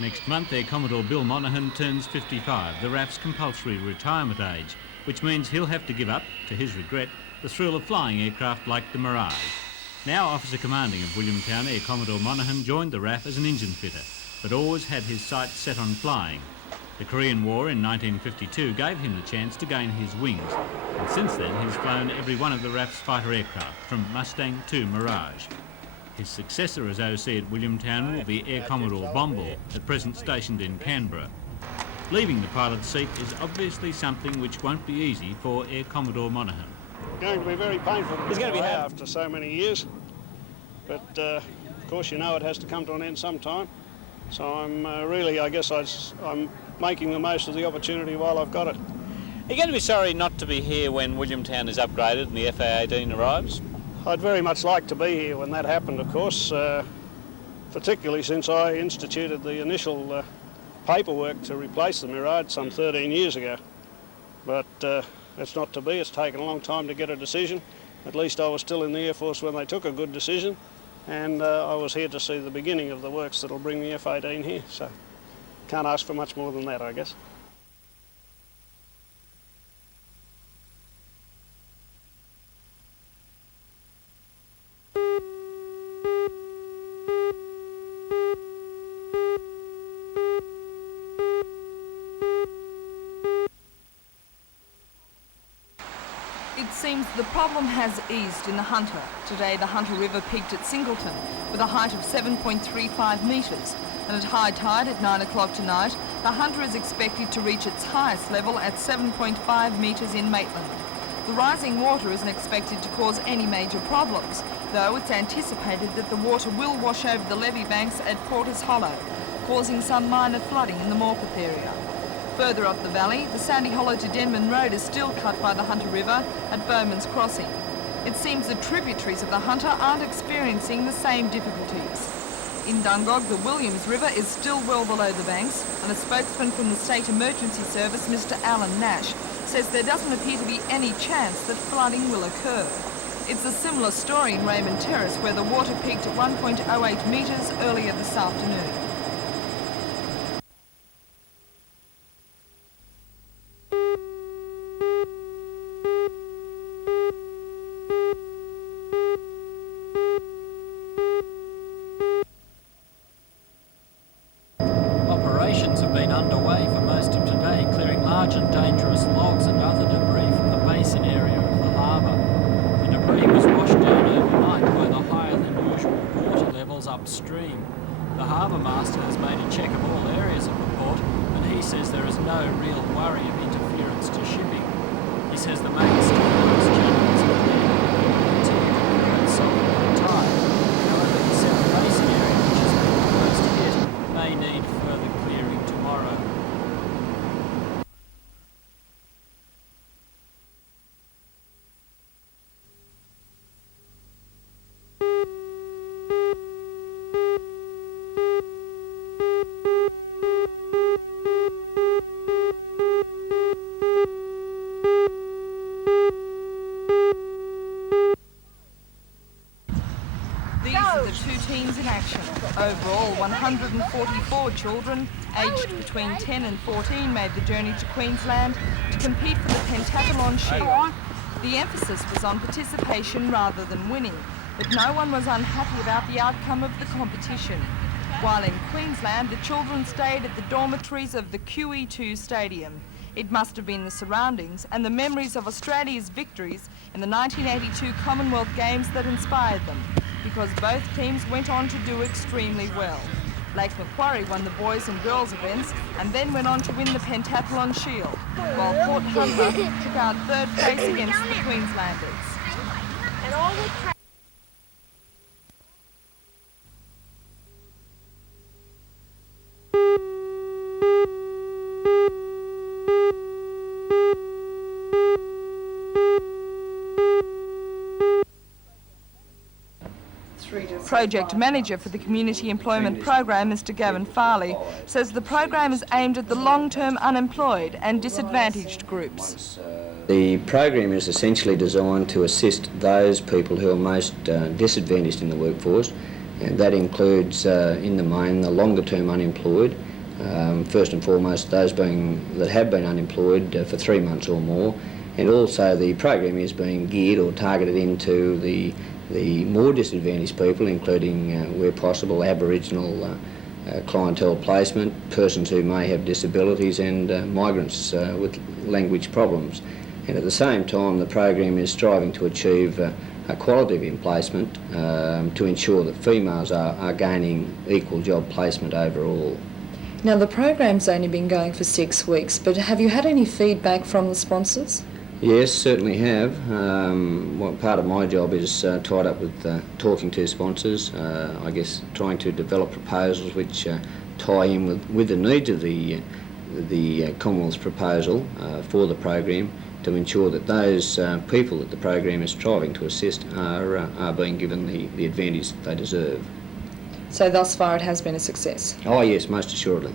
Next month, Air Commodore Bill Monaghan turns 55, the RAF's compulsory retirement age, which means he'll have to give up, to his regret, the thrill of flying aircraft like the Mirage. Now Officer Commanding of Williamtown, Air Commodore Monaghan joined the RAF as an engine fitter, but always had his sights set on flying. The Korean War in 1952 gave him the chance to gain his wings, and since then he's flown every one of the RAF's fighter aircraft, from Mustang to Mirage. His successor as OC at Williamtown will be Air Commodore Bomball, at present stationed in Canberra. Leaving the pilot's seat is obviously something which won't be easy for Air Commodore Monaghan. It's going to be very painful It's going to be hard after so many years, but of course you know it has to come to an end sometime. So I'm really, I guess I'm making the most of the opportunity while I've got it. Are you going to be sorry not to be here when Williamtown is upgraded and the FA-18 arrives? I'd very much like to be here when that happened, of course, particularly since I instituted the initial paperwork to replace the Mirage some 13 years ago. But it's not to be. It's taken a long time to get a decision. At least I was still in the Air Force when they took a good decision, and I was here to see the beginning of the works that'll bring the F-18 here, so can't ask for much more than that, I guess. It seems the problem has eased in the Hunter. Today the Hunter River peaked at Singleton with a height of 7.35 metres, and at high tide at 9 o'clock tonight, the Hunter is expected to reach its highest level at 7.5 metres in Maitland. The rising water isn't expected to cause any major problems, though it's anticipated that the water will wash over the levee banks at Porter's Hollow, causing some minor flooding in the Morpeth area. Further up the valley, the Sandy Hollow to Denman Road is still cut by the Hunter River at Bowman's Crossing. It seems the tributaries of the Hunter aren't experiencing the same difficulties. In Dungog, the Williams River is still well below the banks, and a spokesman from the State Emergency Service, Mr. Alan Nash, says there doesn't appear to be any chance that flooding will occur. It's a similar story in Raymond Terrace, where the water peaked at 1.08 metres earlier this afternoon. Operations have been underway for most of today, clearing large and dangerous logs and other debris from the basin area of the harbour. The debris was washed down overnight by the higher than usual water levels upstream. The harbour master has made a check of all areas of the port, and he says there is no real worry of interference to shipping. He says the main steamboats channels are clear and continue to operate solid on tide. However, the central basin area, which has been the most hit, may need further clearing tomorrow. These are the two teams in action. Overall, 144 children aged between 10 and 14 made the journey to Queensland to compete for the Pentathlon Shield. The emphasis was on participation rather than winning, but no one was unhappy about the outcome of the competition. While in Queensland, the children stayed at the dormitories of the QE2 Stadium. It must have been the surroundings and the memories of Australia's victories in the 1982 Commonwealth Games that inspired them, because both teams went on to do extremely well. Lake Macquarie won the boys and girls events and then went on to win the Pentathlon Shield, while Port Hunter took out third place against the Queenslanders. Project manager for the Community Employment Program, Mr. Gavin Farley, says the program is aimed at the long-term unemployed and disadvantaged groups. The program is essentially designed to assist those people who are most disadvantaged in the workforce and that includes, in the main, the longer-term unemployed, first and foremost those that have been unemployed for 3 months or more, and also the program is being geared or targeted into the more disadvantaged people, including, where possible, Aboriginal clientele placement, persons who may have disabilities, and migrants with language problems. And at the same time, the program is striving to achieve a quality of emplacement to ensure that females are gaining equal job placement overall. Now, the program's only been going for 6 weeks, but have you had any feedback from the sponsors? Yes, certainly have. Part of my job is tied up with talking to sponsors, I guess trying to develop proposals which tie in with the needs of the Commonwealth's proposal for the program, to ensure that those people that the program is striving to assist are being given the advantage that they deserve. So thus far it has been a success? Oh yes, most assuredly.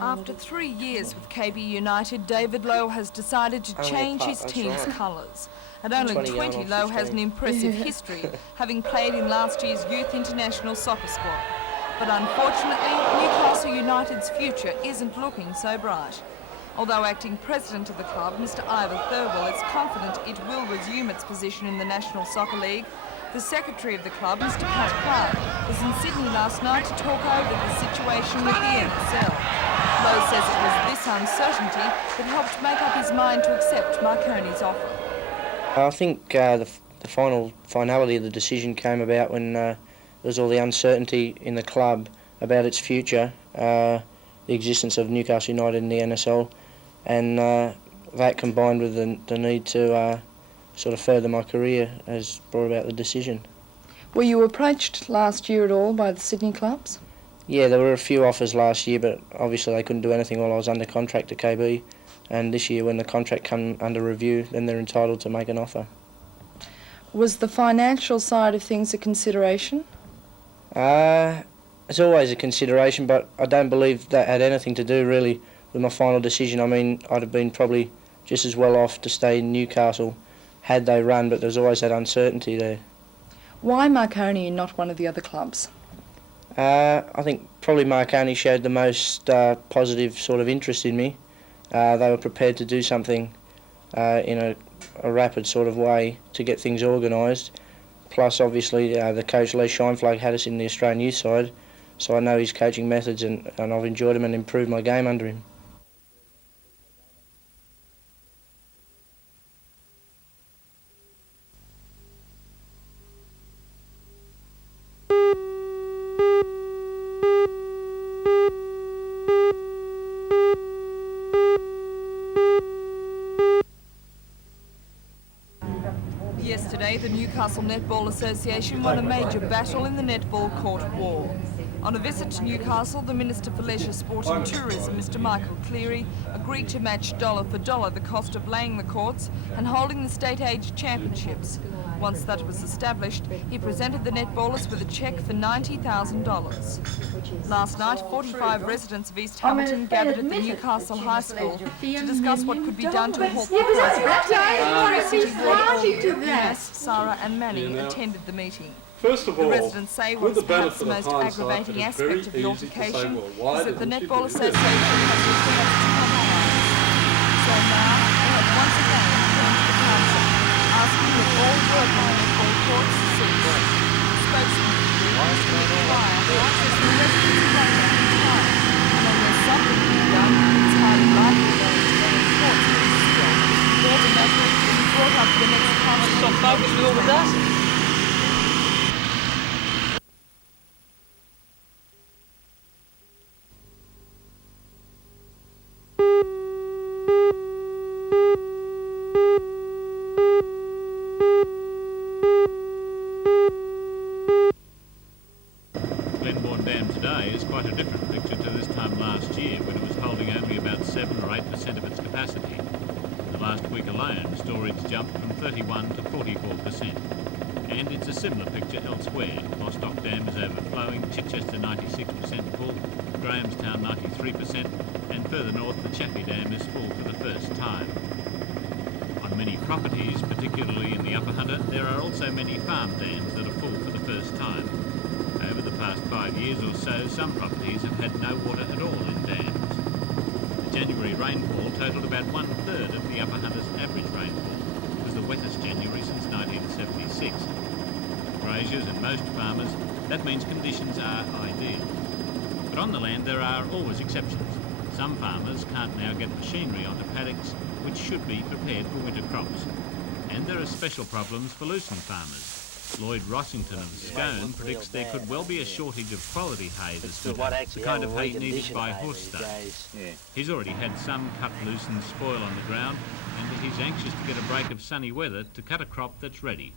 After 3 years with KB United, David Lowe has decided to change his team's colours. At only 20, Lowe has an impressive history, having played in last year's Youth International Soccer squad. But unfortunately, Newcastle United's future isn't looking so bright. Although acting president of the club, Mr Ivor Thirlwell, is confident it will resume its position in the National Soccer League, the secretary of the club, Mr Pat Clark, was in Sydney last night to talk over the situation with the NSL. Lowe says it was this uncertainty that helped make up his mind to accept Marconi's offer. I think the finality of the decision came about when there was all the uncertainty in the club about its future, the existence of Newcastle United in the NSL, and that combined with the need to sort of further my career has brought about the decision. Were you approached last year at all by the Sydney clubs? Yeah, there were a few offers last year, but obviously they couldn't do anything while I was under contract to KB. And this year, when the contract come under review, then they're entitled to make an offer. Was the financial side of things a consideration? It's always a consideration, but I don't believe that had anything to do really with my final decision. I mean, I'd have been probably just as well off to stay in Newcastle had they run, but there's always that uncertainty there. Why Marconi and not one of the other clubs? I think probably Marconi showed the most positive sort of interest in me. They were prepared to do something in a rapid sort of way to get things organised. Plus, obviously, the coach Lee Scheinflag had us in the Australian youth side, so I know his coaching methods and I've enjoyed him and improved my game under him. Yesterday, the Newcastle Netball Association won a major battle in the netball court war. On a visit to Newcastle, the Minister for Leisure, Sport and Tourism, Mr Michael Cleary, agreed to match dollar for dollar the cost of laying the courts and holding the state age championships. Once that was established, he presented the netballers with a cheque for $90,000. Last night, 45 residents of East Hamilton gathered at the Newcastle High School to discuss what could be done to halt the project. Three City Ward Aldermen, Sarah and Manning attended the meeting. First of all, the residents say what's perhaps the most aggravating aspect of the altercation is that the Netball Association has refused to compromise. So now they have once again turned to the council, asking that all work on netball courts cease. Spokesman for the Australian Fire says the residents are running out of time, and unless something can be done, it's highly likely that the courts will be destroyed. All the matter will be brought up to the next council. Stop focus with all the dust. Is quite a different picture to this time last year, when it was holding only about 7 or 8% of its capacity. In the last week alone, storage jumped from from 31 to 44%. And it's a similar picture elsewhere. Bostock Dam is overflowing, Chichester 96% full, Grahamstown 93%, and further north the Chaffey Dam is full for the first time. On many properties, particularly in the Upper Hunter, there are also many farm dams that are full for the first time. Over the past 5 years or so, some properties have had no water at all in dams. The January rainfall totalled about 1/3 of the Upper Hunter's average rainfall. It was the wettest January since 1976. For graziers and most farmers, that means conditions are ideal. But on the land there are always exceptions. Some farmers can't now get machinery onto paddocks which should be prepared for winter crops. And there are special problems for lucerne farmers. Lloyd Rossington of Scone predicts there could well be a shortage of quality hay this winter, the kind of hay needed by horse stalls. He's already had some cut lucerne spoil on the ground, and he's anxious to get a break of sunny weather to cut a crop that's ready.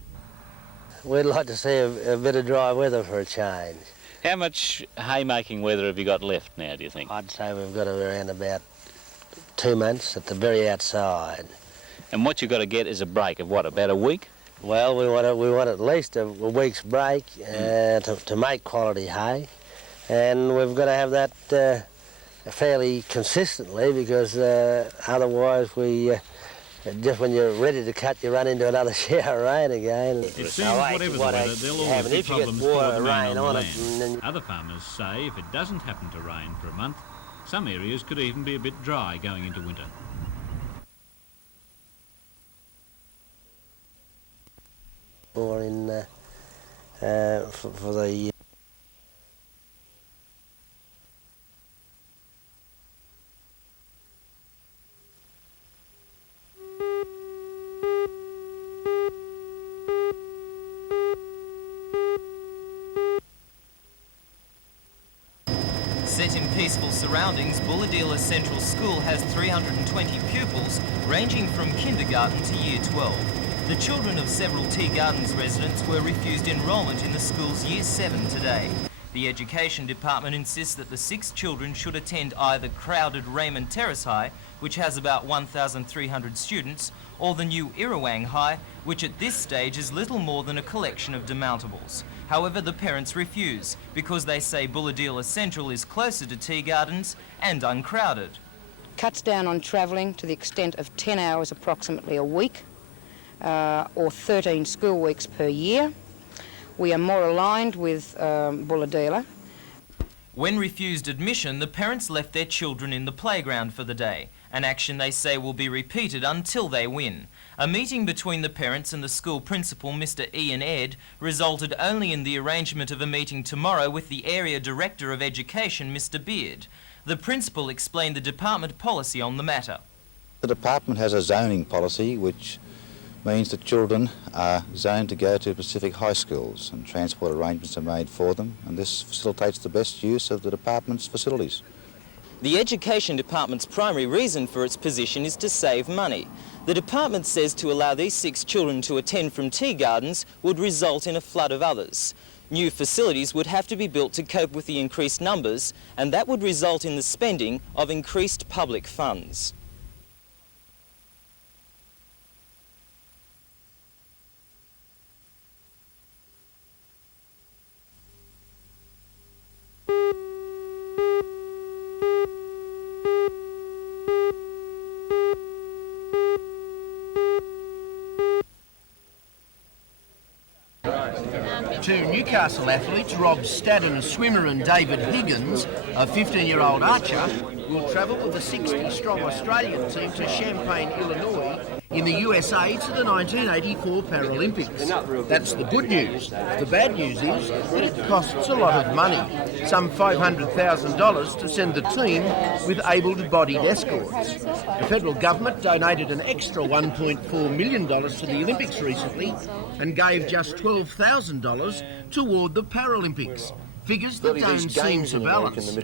We'd like to see a bit of dry weather for a change. How much haymaking weather have you got left now, do you think? I'd say we've got around about 2 months at the very outside. And what you've got to get is a break of what, about a week? Well, we want at least a week's break to make quality hay, and we've got to have that fairly consistently, because otherwise just when you're ready to cut, you run into another shower of rain again. It seems whatever the weather, there'll always be problems for the man on the land. Other farmers say if it doesn't happen to rain for a month, some areas could even be a bit dry going into winter. Or in for the Set in peaceful surroundings, Bulahdelah Central School has 320 pupils, ranging from kindergarten to year 12. The children of several Tea Gardens residents were refused enrolment in the school's Year 7 today. The Education Department insists that the 6 children should attend either crowded Raymond Terrace High, which has about 1,300 students, or the new Irrawang High, which at this stage is little more than a collection of demountables. However, the parents refuse, because they say Bulahdelah Central is closer to Tea Gardens and uncrowded. Cuts down on travelling to the extent of 10 hours approximately a week, or 13 school weeks per year. We are more aligned with Bulahdelah. When refused admission, the parents left their children in the playground for the day, an action they say will be repeated until they win. A meeting between the parents and the school principal, Mr. Ian Ed, resulted only in the arrangement of a meeting tomorrow with the Area Director of Education, Mr. Beard. The principal explained the department policy on the matter. The department has a zoning policy which means that children are zoned to go to Pacific high schools, and transport arrangements are made for them, and this facilitates the best use of the department's facilities. The Education Department's primary reason for its position is to save money. The department says to allow these 6 children to attend from Tea Gardens would result in a flood of others. New facilities would have to be built to cope with the increased numbers, and that would result in the spending of increased public funds. Two Newcastle athletes, Rob Stadden, a swimmer, and David Higgins, a 15-year-old archer, will travel with the 60-strong Australian team to Champaign, Illinois, in the USA to the 1984 Paralympics. That's the good news. The bad news is that it costs a lot of money, some $500,000 to send the team with able-bodied escorts. The federal government donated an extra $1.4 million to the Olympics recently and gave just $12,000 toward the Paralympics. Figures that don't seem to balance. A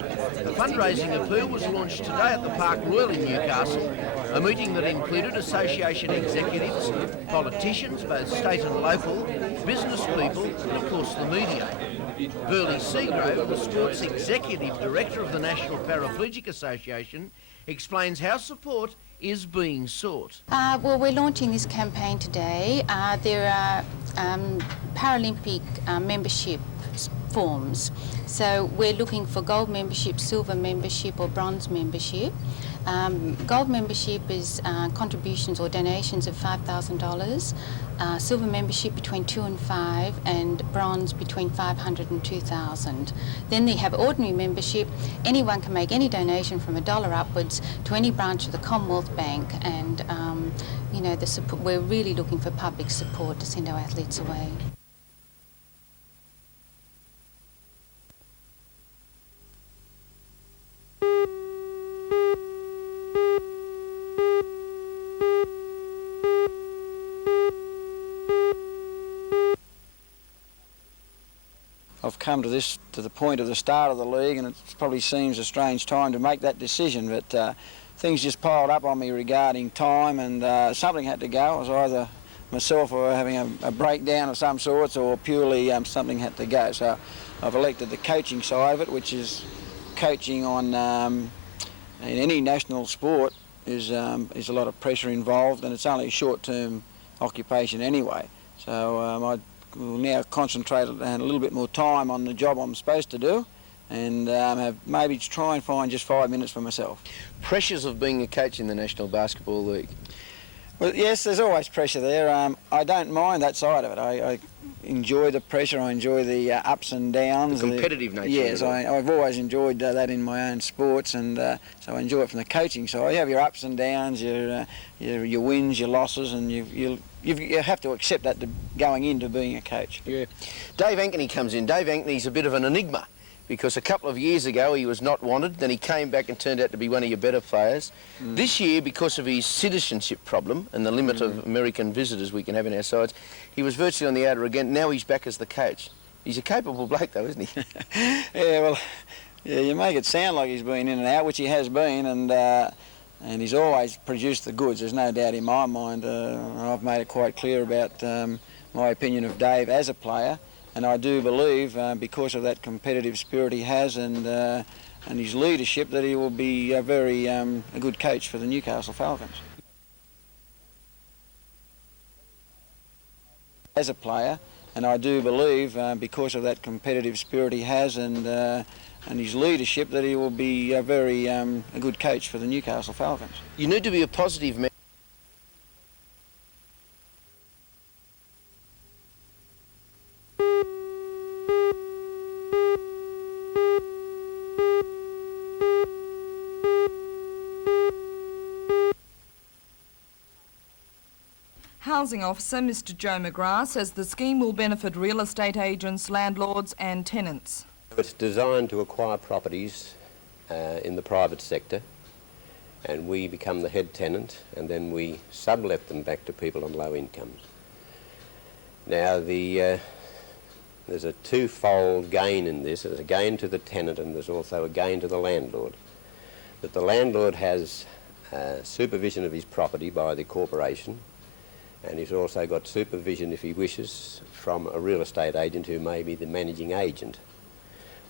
fundraising appeal was launched today at the Park Royal in Newcastle, a meeting that included association executives, politicians, both state and local, business people, and of course the media. Burley Seagrove, the sports executive director of the National Paraplegic Association, explains how support is being sought. Well, we're launching this campaign today. There are Paralympic membership forms. So we're looking for gold membership, silver membership or bronze membership. Gold membership is contributions or donations of $5,000, silver membership between $2,000 and $5,000, and bronze between $500 and $2,000. Then they have ordinary membership. Anyone can make any donation from $1 upwards to any branch of the Commonwealth Bank, and you know, the support, we're really looking for public support to send our athletes away. I've come to the point of the start of the league, and it probably seems a strange time to make that decision, but things just piled up on me regarding time, and something had to go. It was either myself or having a breakdown of some sorts, or purely something had to go. So I've elected the coaching side of it, which is coaching on in any national sport is a lot of pressure involved, and it's only a short-term occupation anyway. So I will now concentrate a little bit more time on the job I'm supposed to do, and maybe try and find just 5 minutes for myself. Pressures of being a coach in the National Basketball League? Well, yes, there's always pressure there. I don't mind that side of it. I enjoy the pressure, I enjoy the ups and downs. The competitive nature. Yes, I've always enjoyed that in my own sports, and so I enjoy it from the coaching side. You have your ups and downs, your wins, your losses, and you have to accept that going into being a coach. Yeah. Dave Ankeny comes in. Dave Ankany's a bit of an enigma, because a couple of years ago he was not wanted, then he came back and turned out to be one of your better players. This year, because of his citizenship problem and the limit of American visitors we can have in our sides, he was virtually on the outer again. Now he's back as the coach. He's a capable bloke though, isn't he? Yeah, well, yeah, you make it sound like he's been in and out, which he has been, and he's always produced the goods. There's no doubt in my mind. I've made it quite clear about my opinion of Dave as a player. And I do believe, because of that competitive spirit he has and his leadership, that he will be a good coach for the Newcastle Falcons. As a player, and I do believe, because of that competitive spirit he has and his leadership, that he will be a good coach for the Newcastle Falcons. You need to be a positive man. Housing Officer Mr Joe McGrath says the scheme will benefit real estate agents, landlords and tenants. It's designed to acquire properties in the private sector, and we become the head tenant, and then we sublet them back to people on low incomes. Now there's a twofold gain in this. There's a gain to the tenant and there's also a gain to the landlord. That the landlord has supervision of his property by the corporation, and he's also got supervision, if he wishes, from a real estate agent who may be the managing agent.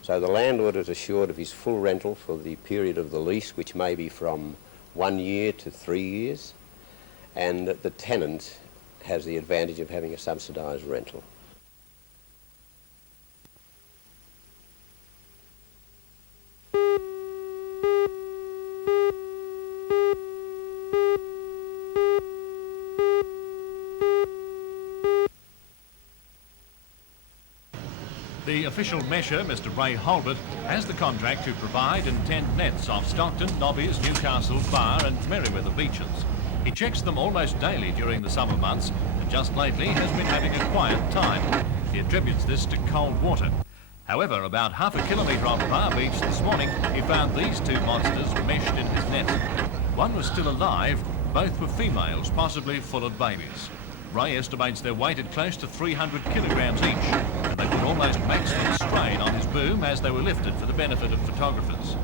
So the landlord is assured of his full rental for the period of the lease, which may be from 1 year to 3 years, and the tenant has the advantage of having a subsidised rental. The official measure, Mr Ray Holbert, has the contract to provide and tend nets off Stockton, Nobbies, Newcastle, Bar and Merewether beaches. He checks them almost daily during the summer months, and just lately has been having a quiet time. He attributes this to cold water. However, about half a kilometre off Bar Beach this morning, he found these two monsters meshed in his net. One was still alive, both were females, possibly full of babies. Ray estimates their weight at close to 300 kilograms each, and they put almost maximum strain on his boom as they were lifted for the benefit of photographers.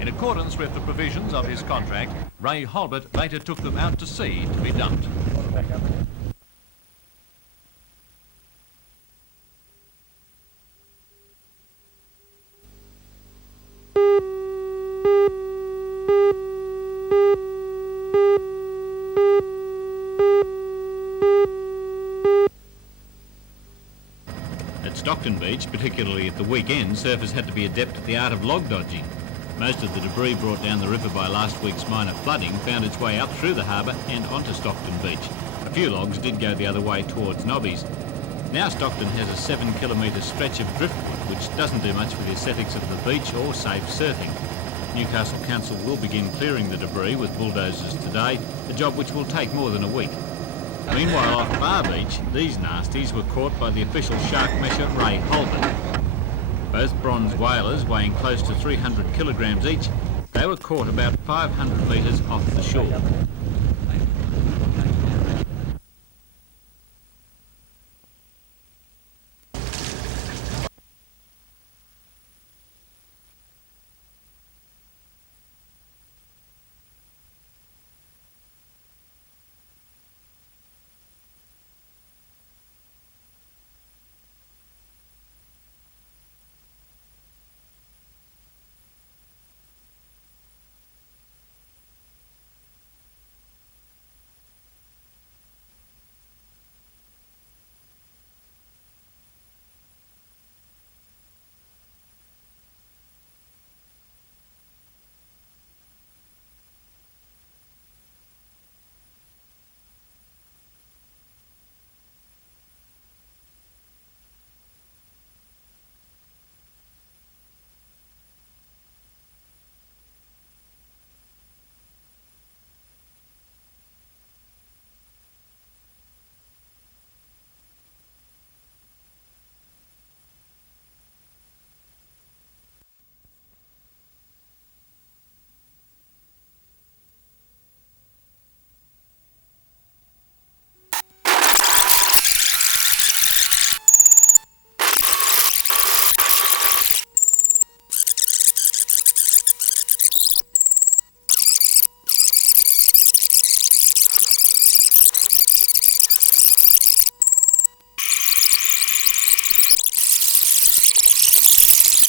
In accordance with the provisions of his contract, Ray Holbert later took them out to sea to be dumped. At Stockton Beach, particularly at the weekend, surfers had to be adept at the art of log dodging. Most of the debris brought down the river by last week's minor flooding found its way up through the harbour and onto Stockton Beach. A few logs did go the other way towards Nobby's. Now Stockton has a 7-kilometre stretch of driftwood which doesn't do much for the aesthetics of the beach or safe surfing. Newcastle Council will begin clearing the debris with bulldozers today, a job which will take more than a week. Meanwhile, off Bar Beach, these nasties were caught by the official shark mesher Ray Holbert. Both bronze whalers weighing close to 300 kilograms each, they were caught about 500 metres off the shore.